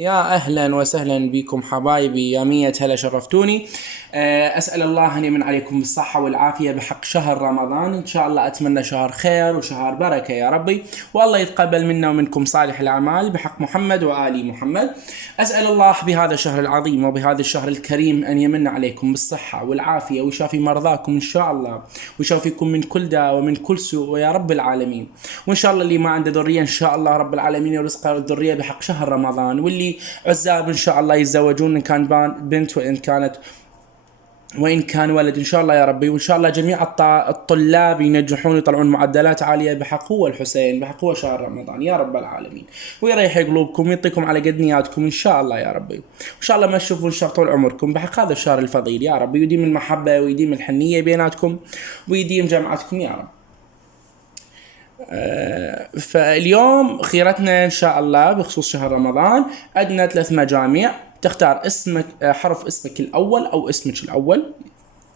يا أهلا وسهلا بكم حبايبي، يا مية هلا شرفتوني. أسأل الله أن يمن عليكم بالصحة والعافية بحق شهر رمضان. إن شاء الله أتمنى شهر خير وشهر بركة يا ربي، والله يتقبل منا ومنكم صالح الأعمال بحق محمد وآل محمد. أسأل الله بهذا الشهر العظيم وبهذا الشهر الكريم أن يمن عليكم بالصحة والعافية ويشافي مرضاكم إن شاء الله، ويشافيكم من كل داء ومن كل سوء يا رب العالمين. وإن شاء الله اللي ما عنده ذرية إن شاء الله رب العالمين يرزقه الذرية بحق شهر رمضان، واللي عزاب إن شاء الله يتزوجون إن كان بنت وإن كان ولد إن شاء الله يا ربي. وإن شاء الله جميع الطلاب ينجحون ويطلعون معدلات عالية بحق هو الحسين، بحق هو شهر رمضان يا رب العالمين، ويريح قلوبكم ويعطيكم على قد نياتكم إن شاء الله يا ربي. وإن شاء الله ما تشوفون شر طول عمركم بحق هذا الشهر الفضيل يا ربي، ويديم المحبة ويديم الحنية بيناتكم ويديم جمعتكم يا رب. فاليوم خيرتنا إن شاء الله بخصوص شهر رمضان. عندنا 3 مجاميع، تختار اسمك، حرف اسمك الأول أو اسمك الأول.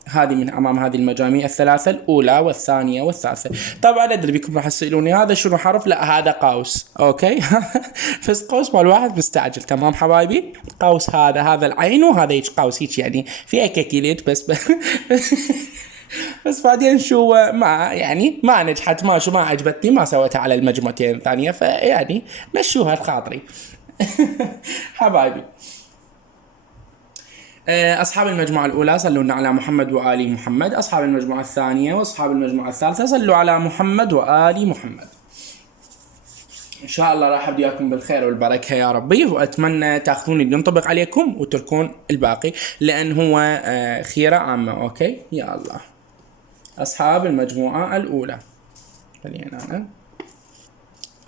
هذه من أمام هذه المجاميع الثلاثة، الأولى والثانية والثالثة. طبعا أدري بكم راح تسألوني هذا شنو حرف، لا هذا قوس، أوكي. بس قوس مال واحد مستعجل، تمام حبايبي. قوس هذا العين، وهذا هيك قوس هيك يعني في كاكيليت بس. بس بعدين شو ما نجحت، ما عجبتني، ما سويتها على المجموعتين الثانية، فيعني مشوها الخاطري. حبايبي، أصحاب المجموعة الأولى صلوا على محمد وآل محمد. أصحاب المجموعة الثانية وأصحاب المجموعة الثالثة صلوا على محمد وآل محمد. إن شاء الله راح أبدي إياكم بالخير والبركة يا ربي، وأتمنى تأخذون اللي ينطبق عليكم وتركون الباقي، لأن هو خيرة عامة. أوكي يا الله. أصحاب المجموعة الأولى، خلينا أنا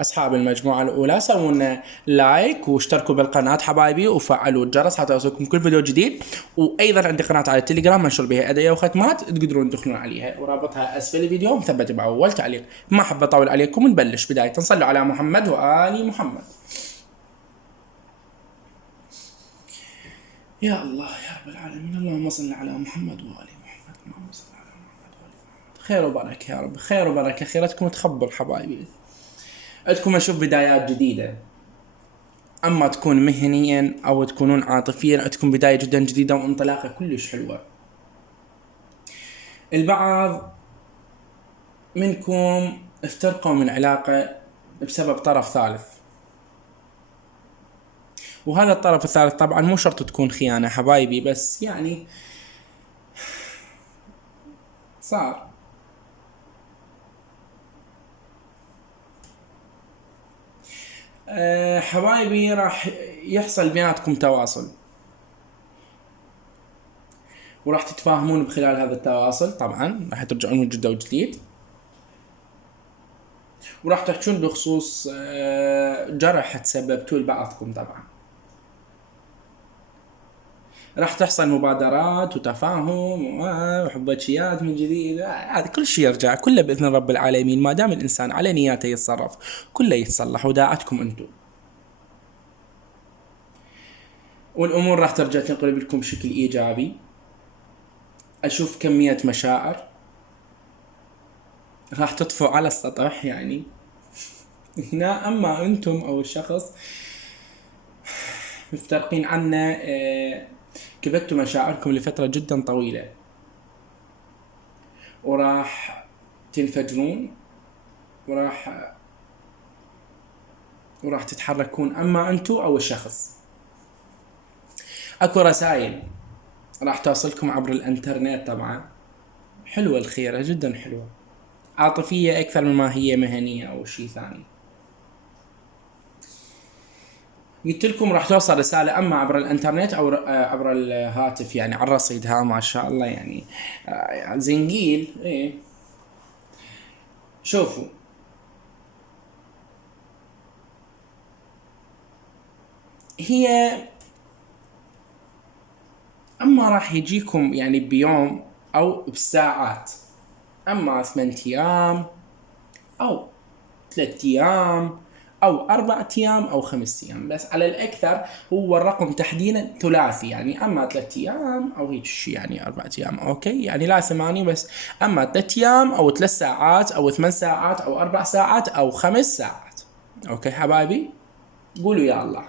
أصحاب المجموعة الأولى سوونا لايك واشتركوا بالقناة حبايبي، وفعلوا الجرس حتى يوصلكم كل فيديو جديد. وأيضا عندي قناة على التليجرام منشر بها أدعية وختمات، تقدرون تدخلون عليها ورابطها أسفل الفيديو مثبت بأول تعليق. ما أحب أطول عليكم، نبلش. بداية صلوا على محمد وآل محمد. يا الله يا رب العالمين، اللهم صل على محمد وآل محمد. اللهم صل على محمد وآل محمد. خير وبركة يا رب، خير وبركة، خيرتكم تخبل حبايبي. عندكم أشوف بدايات جديدة، أما تكون مهنيا أو تكونون عاطفيا، عندكم بداية جدا جديدة وانطلاقة كلش حلوة. البعض منكم افترقوا من علاقة بسبب طرف ثالث، وهذا الطرف الثالث طبعا مو شرط تكون خيانة حبايبي، بس يعني صار. حبايبي راح يحصل بيناتكم تواصل، وراح تتفاهمون بخلال هذا التواصل. طبعا راح ترجعون من جدة وجديد، وراح تحكون بخصوص جرح تسببتوه لبعضكم. طبعا راح تحصل مبادرات وتفاهم وحبكيات من جديد. هذا كل شيء يرجع كله بإذن رب العالمين، ما دام الإنسان على نياته يتصرف كله يتصلح، وداعتكم أنتم، والأمور راح ترجع تنقلب لكم بشكل إيجابي. أشوف كمية مشاعر راح تطفو على السطح يعني هنا. أما أنتم أو الشخص مفترقين عنا، كبتوا مشاعركم لفترة جدا طويلة، وراح تنفجرون وراح تتحركون، أما أنتو أو الشخص. أكو رسائل راح توصلكم عبر الانترنت، طبعا حلوة الخيرة جدا حلوة، عاطفية أكثر مما هي مهنية أو شيء ثاني. قلت لكم راح توصل رسالة أما عبر الانترنت أو عبر الهاتف، يعني على الرصيد. ها ما شاء الله يعني زنقيل. إيه شوفوا، هي أما راح يجيكم يعني بيوم أو بساعات، أما 8 أيام أو 3 أيام أو 4 أيام أو 5 أيام، بس على الأكثر هو الرقم تحديدا ثلاثي، يعني أما 3 أيام أو هيك شيء، يعني 4 أيام. أوكي يعني لا 8 بس، أما 3 أيام أو 3 ساعات أو 8 ساعات أو 4 ساعات أو 5 ساعات. أوكي حبايبي، قولوا يا الله.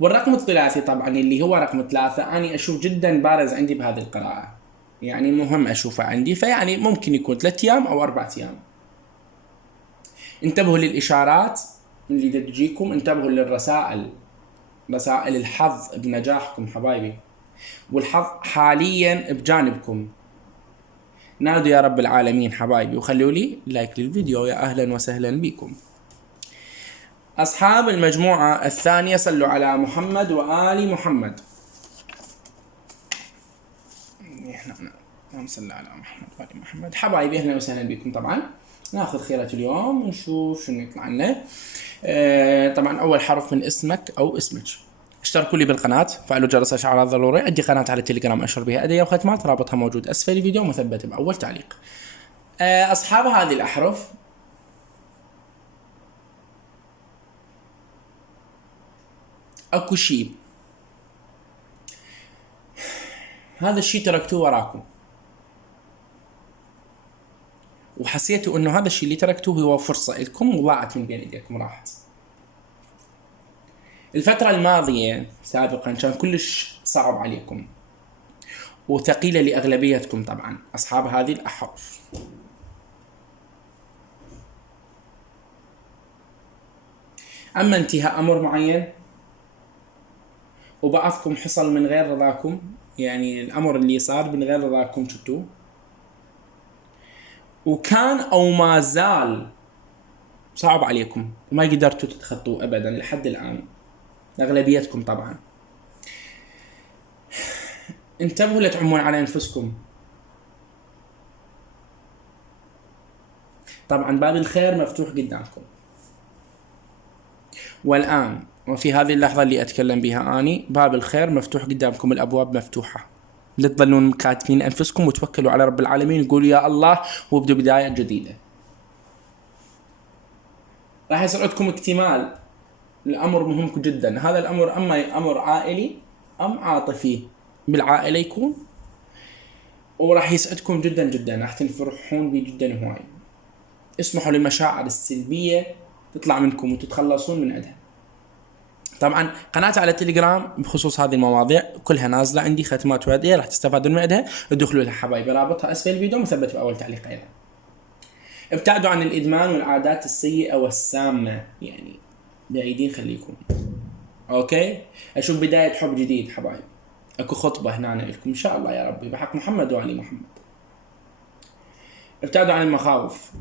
والرقم الثلاثي طبعا اللي هو رقم 3 أنا أشوف جدا بارز عندي بهذه القراءة، يعني مهم أشوفه عندي، فيعني ممكن يكون 3 أيام أو 4 أيام. انتبهوا للإشارات اللي تجيكم، انتبهوا للرسائل، رسائل الحظ بنجاحكم حبايبي، والحظ حاليا بجانبكم. نادوا يا رب العالمين حبايبي، وخلوا لي لايك للفيديو. يا أهلا وسهلا بكم. أصحاب المجموعة الثانية صلوا على محمد وآل محمد. اللهم صل على محمد وآل محمد. حبايبي أهلا وسهلا بكم. طبعا ناخذ خيرة اليوم ونشوف شنو يطلع لنا. طبعا أول حرف من اسمك أو اسمك. اشتركوا لي بالقناة، فعلوا جرس الإشعارات ضروري. عندي قناة على التليجرام أنشر بها أدعية وختمات، رابطها موجود أسفل الفيديو مثبت بأول تعليق. أصحاب هذه الأحرف اكو شيء، هذا الشيء تركتوه وراكم، وحسيتوا انه هذا الشيء اللي تركتوه هو فرصة لكم وضاعت من بين ايديكم، راحت. الفترة الماضية سابقا كان كلش صعب عليكم وثقيلة لأغلبيتكم طبعا أصحاب هذه الأحرف. أما انتهاء أمر معين وبعضكم حصل من غير رضاكم، يعني الأمر اللي صار من غير رضاكم شفتوه، وكان أو ما زال صعب عليكم وما قدرتوا تتخطوه أبدا لحد الآن أغلبيتكم طبعا. انتبهوا لا تعمون على أنفسكم. طبعا باب الخير مفتوح قدامكم، والآن وفي هذه اللحظة اللي أتكلم بها أني باب الخير مفتوح قدامكم، الأبواب مفتوحة. لا تظلون كاتمين أنفسكم وتوكلوا على رب العالمين وقولوا يا الله وابدوا بداية جديدة. راح يسعدكم اكتمال الأمر مهم جدا. هذا الأمر أما أمر عائلي أم عاطفي، بالعائلة يكون، وراح يسعدكم جدا جدا، راح تفرحون به جدا هواي. اسمحوا للمشاعر السلبية تطلع منكم وتتخلصون من عندها. طبعا قناتي على التليجرام بخصوص هذه المواضيع كلها نازلة عندي، ختمات وعدية راح تستفادون من عندها. ادخلوا لها حبايبي، رابطها أسفل الفيديو مثبت بأول تعليق أيضا. ابتعدوا عن الإدمان والعادات السيئة والسامة، يعني بعيدين خليكم. اوكي، اشوف بداية حب جديد حبايب، اكو خطبة هنا لكم ان شاء الله يا ربي بحق محمد وآل محمد. ابتعدوا عن المخاوف،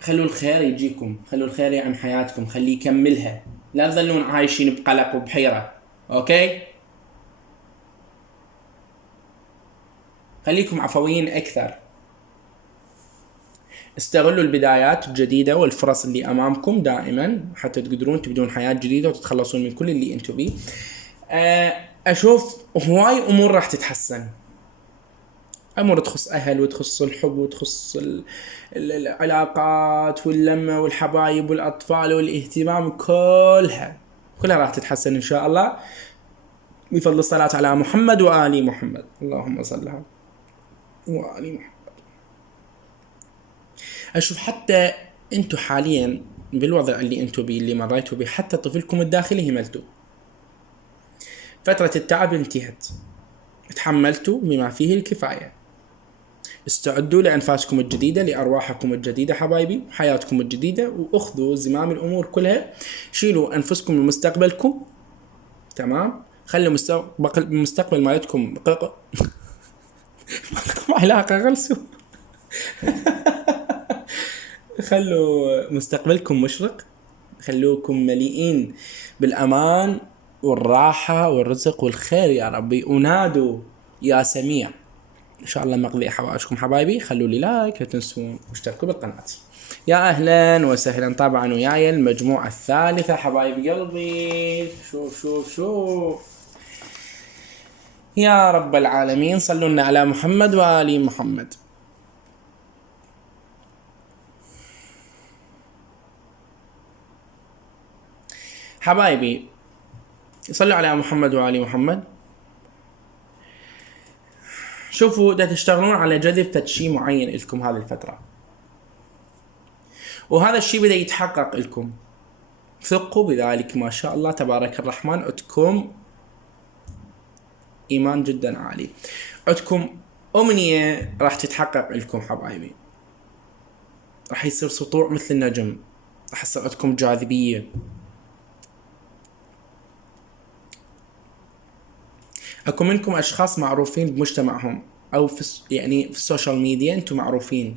خلوا الخير يجيكم، خلوا الخير يعم حياتكم، خليه يكملها، لا تظلون عايشين بقلق وبحيرة. اوكي، خليكم عفويين اكثر. استغلوا البدايات الجديدة والفرص اللي امامكم دائما حتى تقدرون تبدون حياة جديدة وتتخلصون من كل اللي انتم بيه. اشوف هواي امور راح تتحسن، امور تخص اهل وتخص الحب وتخص العلاقات واللمة والحبايب والاطفال والاهتمام، كلها راح تتحسن ان شاء الله بفضل الصلاة على محمد وآل محمد. اللهم صل على وآل محمد. اشوف حتى انتو حاليا بالوضع اللي انتو بيه اللي مريتوا بيه، حتى طفلكم الداخلي هملتوا، فترة التعب انتهت، تحملتوا بما فيه الكفاية. استعدوا لأنفاسكم الجديدة، لأرواحكم الجديدة حبايبي، حياتكم الجديدة، وأخذوا زمام الأمور كلها. شيلوا أنفسكم من مستقبلكم، تمام؟ خلوا مستقبل مالتكم علاقة غلسوا خلوا مستقبلكم مشرق، خلوكم مليئين بالأمان والراحة والرزق والخير يا ربي، ونادوا يا سميع. ان شاء الله مقضي حوائجكم حبايبي. خلوا لي لايك، لا تنسون واشتركوا بالقناة. يا اهلا وسهلا طبعا وياي المجموعة الثالثة حبايب قلبي. شوف يا رب العالمين صلوا لنا على محمد وآل محمد. حبايبي صلوا على محمد وآل محمد. شوفوا دا تشتغلون على جذب شيء معين لكم هذه الفترة، وهذا الشيء بدأ يتحقق لكم ثقوا بذلك، ما شاء الله تبارك الرحمن، عندكم إيمان جدا عالي، عندكم أمنية راح تتحقق لكم حبايبي، راح يصير سطوع مثل النجم، راح يصير عندكم جاذبية. اكو منكم اشخاص معروفين بمجتمعهم او في يعني في السوشيال ميديا انتم معروفين.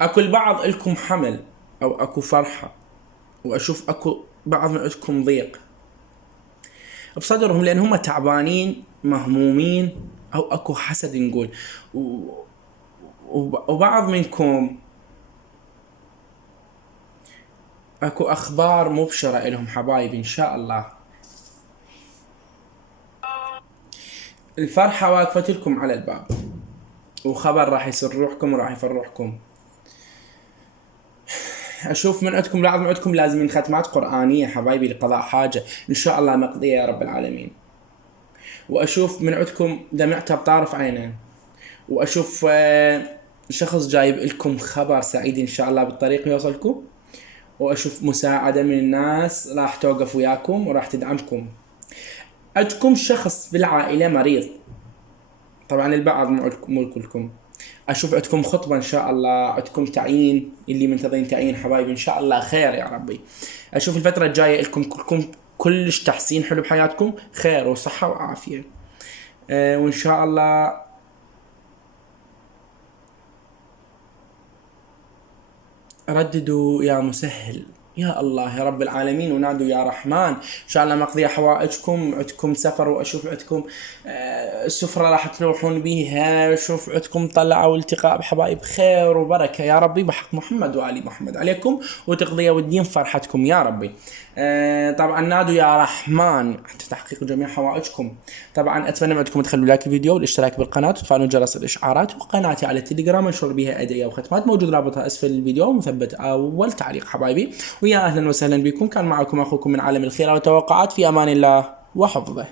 اكو البعض لكم حمل او اكو فرحة، واشوف اكو بعض من عندكم ضيق بصدرهم لان هم تعبانين مهمومين، او اكو حسد نقول، وبعض منكم اكو اخبار مبشرة لهم حبايبي ان شاء الله. الفرحة واقفة لكم على الباب، وخبر راح يسرحكم وراح يفرحكم. اشوف من عندكم بعض من عندكم لازمين ختمات قرآنية حبايبي لقضاء حاجة ان شاء الله مقضية يا رب العالمين. واشوف من عندكم دمعته بطارف عينه، واشوف شخص جايب لكم خبر سعيد ان شاء الله بالطريق يوصلكم، واشوف مساعدة من الناس راح توقف وياكم وراح تدعمكم. عندكم شخص بالعائلة مريض، طبعا البعض مو كلكم. اشوف عندكم خطبة ان شاء الله، عندكم تعيين، اللي منتظرين تعيين حبايبي ان شاء الله خير يا ربي. اشوف الفترة الجاية لكم كلكم كلش تحسين حلو بحياتكم، خير وصحة وعافية. وان شاء الله رددوا يا مسهل يا الله يا رب العالمين، ونادوا يا رحمن ان شاء الله مقضي حوائجكم. عندكم سفر، واشوف عندكم سفرة راح تروحون بيها، اشوف عندكم طلعة والتقاء بحبايب خير وبركة يا ربي بحق محمد وآل محمد عليكم، وتقضية والدين فرحتكم يا ربي. طبعا نادوا يا رحمن حتى تحقيق جميع حوائجكم. طبعا اتمنى منكم تخلوا لايك الفيديو والاشتراك بالقناه وتفعلوا جرس الاشعارات، وقناتي على التليجرام انشر بها ادعيه وختمات موجود رابطها اسفل الفيديو مثبت اول تعليق حبايبي. ويا اهلا وسهلا بكم، كان معكم اخوكم من عالم الخير والتوقعات، في امان الله وحفظه.